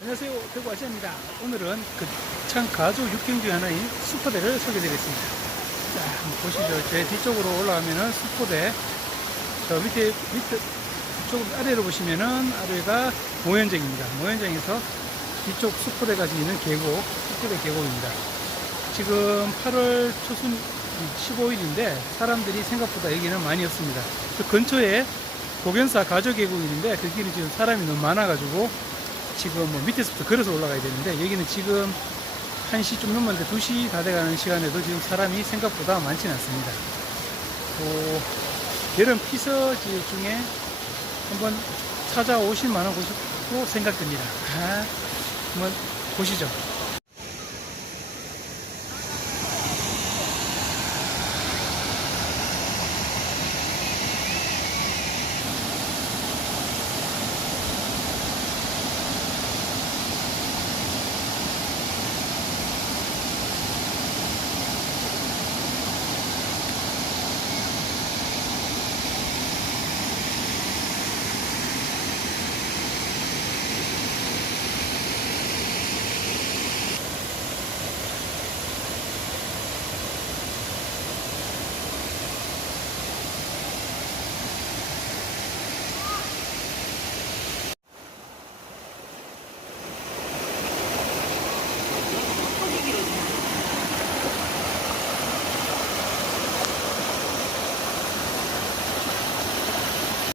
안녕하세요. 대구 아시아입니다. 오늘은 그참 가족 육경 중 하나인 수포대를 소개드리겠습니다. 자, 한번 보시죠. 제 뒤쪽으로 올라가면은 수포대. 저 밑에, 밑에, 조금 아래로 보시면은 아래가 모현정입니다. 모현정에서 뒤쪽 수포대까지 있는 계곡, 수포대 계곡입니다. 지금 8월 초순 15일인데 사람들이 생각보다 여기는 많이 없습니다. 그 근처에 고견사 가족 계곡이 있는데 거기는 지금 사람이 너무 많아가지고 지금 뭐 밑에서부터 걸어서 올라가야 되는데 여기는 지금 1시 좀 넘었는데 2시 다 돼가는 시간에도 지금 사람이 생각보다 많지는 않습니다. 또 여름 피서지 중에 한번 찾아오실 만한 곳으로 생각됩니다. 아, 한번 보시죠.